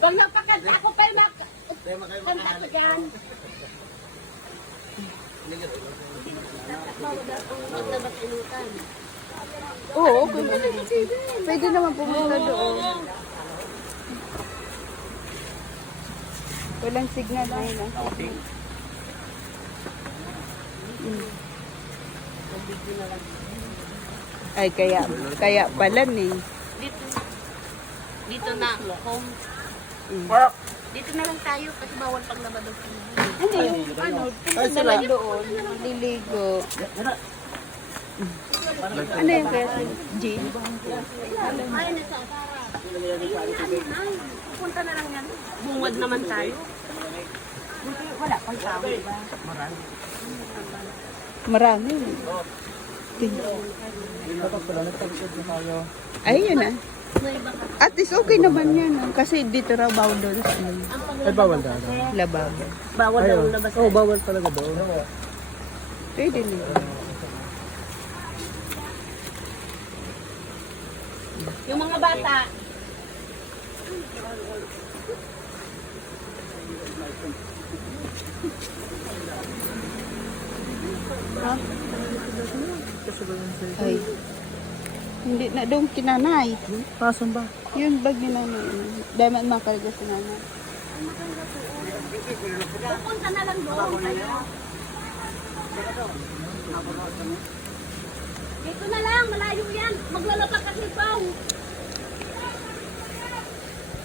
Huwag niyo pakanta ako pa yung kanta ko dyan. Oo, okay. Pwede naman pumunta doon. Walang signal na yun. Ay, kaya pala ni. Dito na, home. Dito na lang tayo kasi bawal paglabas ng Ano yung, punta na lang doon, liligo. Ano yung kaya si Jean? Ay, nasa pupunta na lang yan. Bungad naman tayo. Wala pang tao, diba? Marami. Ay, yun ah. At least okay naman yan. Kasi dito raw bawal doon. Ay, bawal daw. Lababo. Bawal daw labas. Oo, bawal talaga doon. Pwede nila. Yung mga bata, Ay. Hindi na doon kinanay. Pasan ba? Yun bag ni nanay. Dahil man makarga si nanay. pupunta na lang doon kayo. Dito na lang, malayo yan. Maglalaba kasi pao.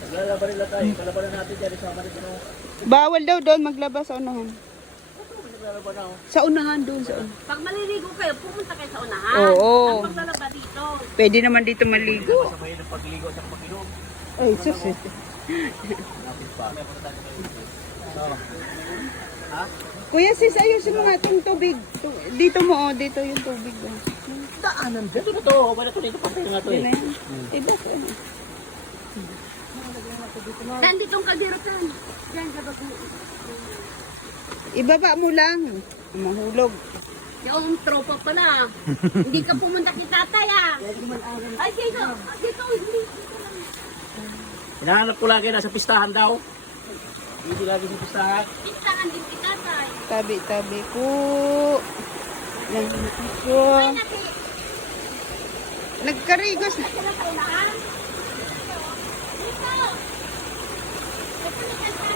Lalaban nila tayo. Kalabanan natin dyan. Isama rin ito. Bawal daw doon maglaba sa unahan. Lalaban na. Sa unahan doon sa unahan. Pag maliligo kayo, pumunta kayo sa unahan. Oo. Ang maglalaba dito. Pwede naman dito maligo. Sabay ng pagligo at mag-inom. Ay, sus. Kuya sis, ayusin mo nga itong tubig. Dito mo, dito yung tubig. Daanan dyan. Ito na to. Wala to dito. Patay nga to Yun eh. na yan. Iba ko. Dan ditong kalderotan. Diyan, labag mo. Ibaba mo lang. Mahulog. Yung tropa pala. Hindi ka pumunta kay tatay ah. Ay, dito. Dito, hindi. Hinahanap ko lagi. Nasa pistahan daw. Hindi lagi sa pistahan. Pintangan din kay tatay. Tabi-tabi ko. Lang ko. Ay, naki. Nagkarigos na. Sila sa unahan. Dito. Ito ni tatay.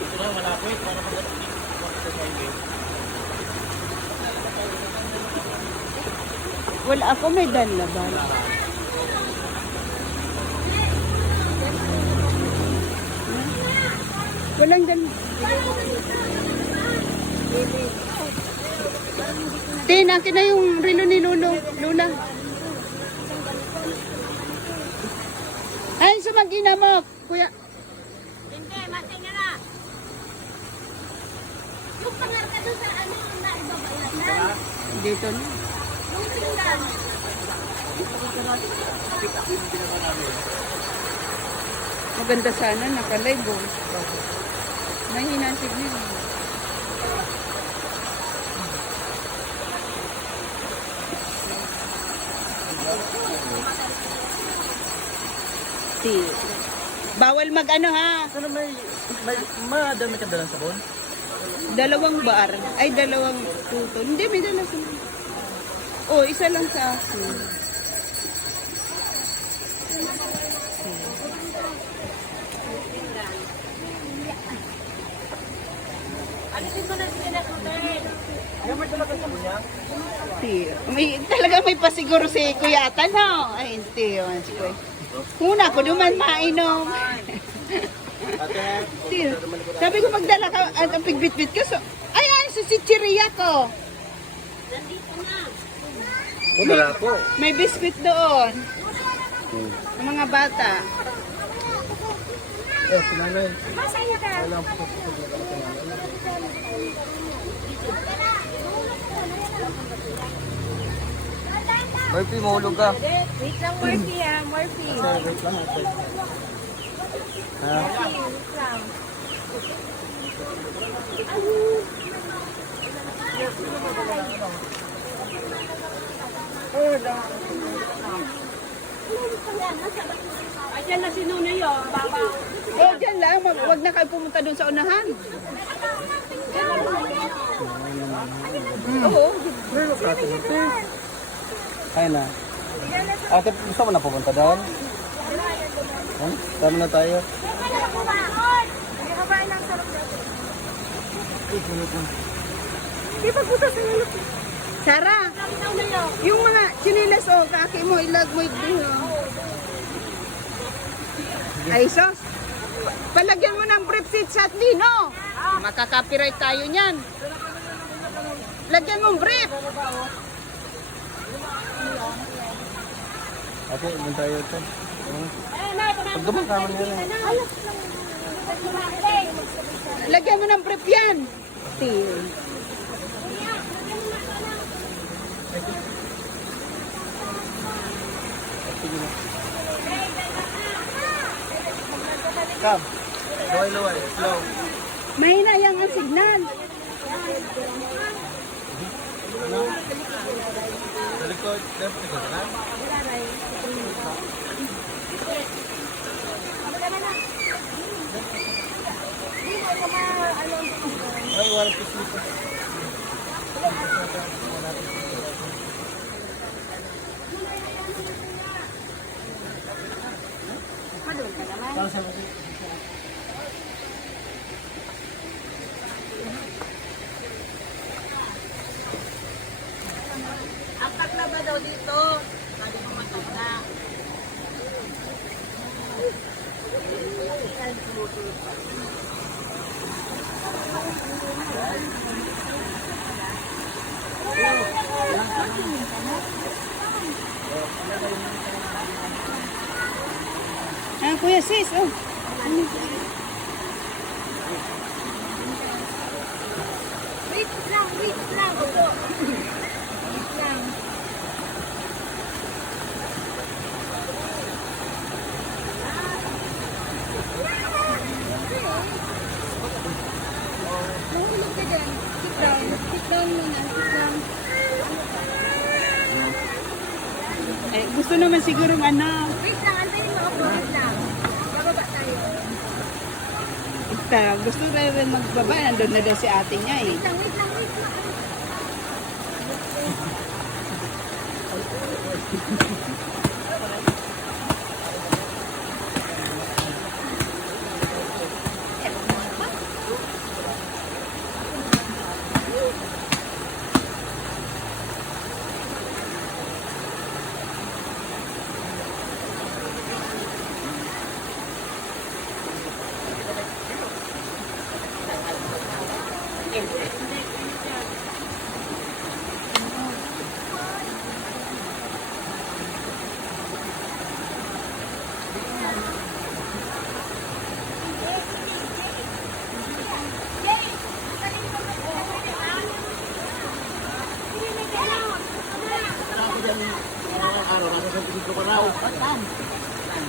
Ito na malapit. Para mag-ating. Wala ako may dalaban. Walang dalaban. Tin, akin na yung relo ni Lula. Ay, sumagina mo, kuya. Hindi, matay nga na. Yung pangarka doon sa ano, na ibabayasan. Dito na. Yung tingnan. Maganda sana, naka-live oh. Mahina ang signal. Bawal mag ano ha. Ano may madami ka dalang sabon? Dalawang bar. Ay, dalawang tuto. Hindi, may dala sa oh, isa lang sa akin. Alisin ko na sila na kutin. Ayaw may talaga sabon niya? May, talaga may pasiguro si Kuya Atan, no? Ay, hindi. Si Kuya. Una ko duman mainom. Ate, Tiyo. Sabi ko magdala ka, ang pigbit-bit ko. So, ay, si Chichiria ko. Nandito na. wala po. May biscuit doon. Ang mga bata. Sinanay. Masaya ka. Wala po. Murphy, mahulog ka. Wait lang, Murphy ah. Murphy. Wait lang. Wait lang. Ayan na si Nunoy, oh. Babaw. Eh, dyan lang. Wag na kayo pumunta dun sa unahan. Oo. Ay na. Ate, gusto mo na pupunta doon? Tama na tayo. Sarah, yung mga chinilas o kaki mo, ilag mo ito. Ay, sos. Palagyan mo ng brief seat sa Dino. Makaka-copyright tayo niyan. Lagyan mong brief. Ate, doon tayo ito. Pag duman kamo nila. Lagyan mo ng brief yan. Come. Luway. Slow. Mahina yang ang signal. Sa likod. Left likod ka? Ay, wala pa slipper. Para sa mga. Atak na ba daw dito? Sabi mo matak na. Ah, Kuya Sis, oh. Wait lang. Opo. Wait lang. Mahulog ka dyan. Sit down. Sit down muna. Sit down. Eh, gusto naman siguro ano. Wait lang. Antayin mo ako. Wait lang. Bababa tayo. Gusto rin magbaba. Nandun na daw si ate niya eh. Wait lang.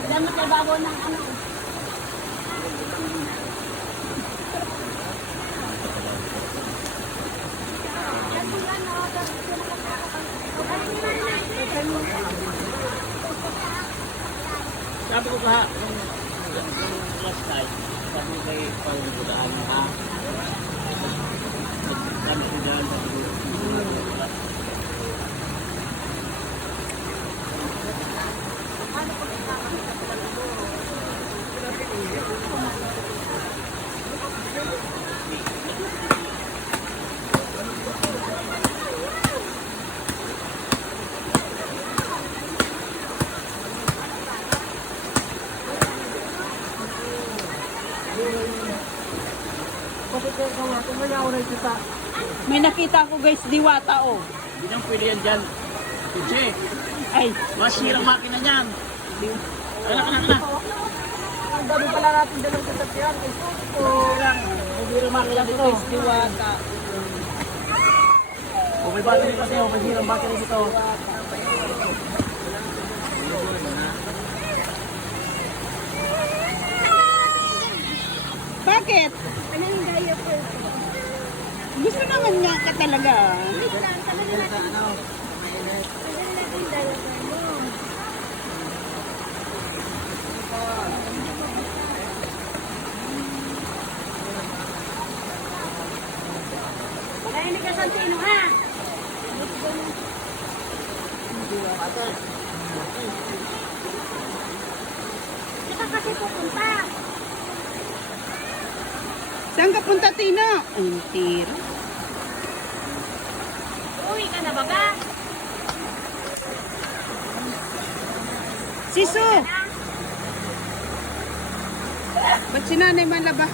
Dapat na bago ng ano. Sabi ko ka, last night, sabi ko kay Panginoon ha. Sabi ko dyan, sabi ko, May nakita ko guys, diwata oh. hindi nang pwede yan dyan. Kutsi, Ay, masirang makina niyan. Kailangan. Ang dami pala natin dalawang sasakyan. Masirang makina dito. diwata. O may battery kasi, o masirang battery dito. Bakit? Ano yung gaya po? Gusto naman niya ka talaga. Wait lang. Tagal na natin. Tagal na natin dalawa mo. Saka kasi pupunta. Saan ka punta, Tina? Ay, tira. Uwi ka na ba ba? Siso! Ba't si nanay man laba?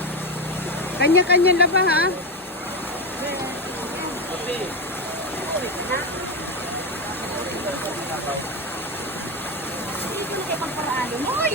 Kanya-kanya laba, ha? Hindi ka pang paraan. Uy!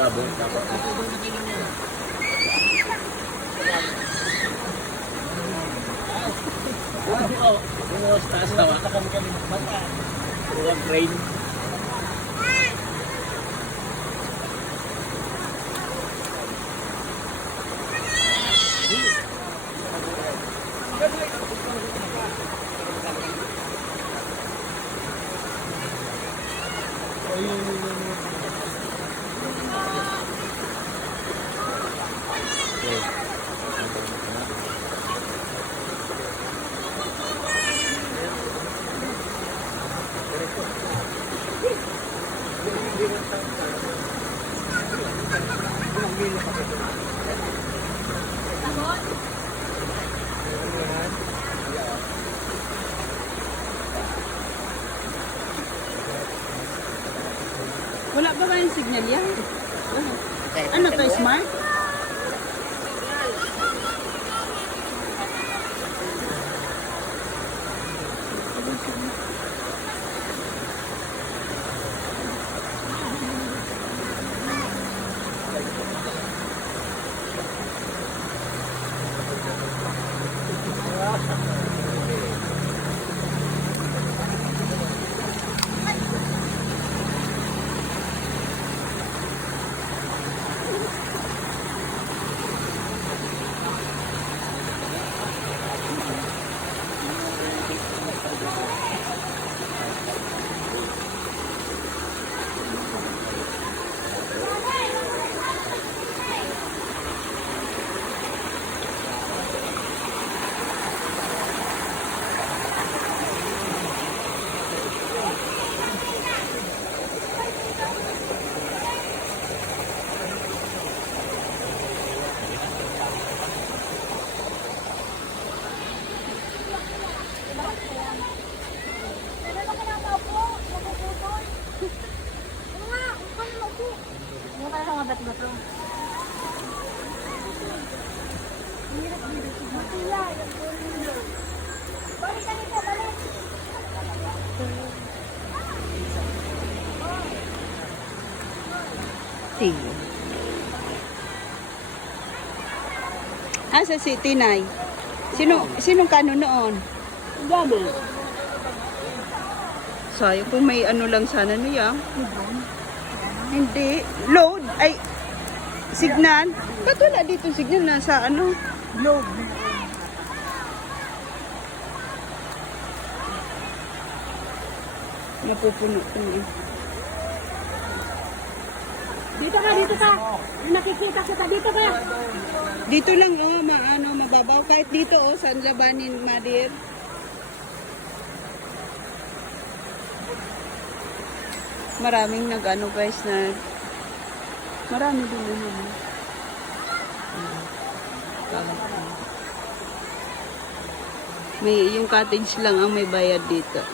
Sabong dapat. Bukas taas tawa ka kami mata. Bukan train. Wala ba kayong signal yan? Ano to, smart? Sige. Sa City, Nay? Sinong kano noon? Dami. Sayang kung may ano lang sana niya. Hindi. Load. Ay, signal. Ba't wala dito signal? Nasa ano? Load. Napupuno ko eh. Dito ka, dito ka. Nakikita kita, dito ka. Dito lang, oh, mababaw. Kahit dito, oh, saan labanin, Madir. Maraming nag-ano guys na marami din naman. May yung cottage lang ang may bayad dito.